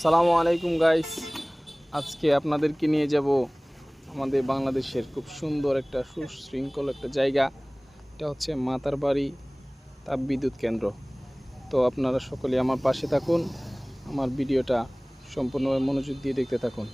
আসসালামু আলাইকুম গাইস। আজকে আপনাদেরকে নিয়ে যাব আমাদের বাংলাদেশের খুব সুন্দর একটা সুশৃঙ্খল একটা জায়গা। এটা হচ্ছে মাতারবাড়ি তাপবিদ্যুৎ কেন্দ্র। তো আপনারা সকলে আমার পাশে থাকুন, আমার ভিডিওটা সম্পূর্ণভাবে মনোযোগ দিয়ে দেখতে থাকুন।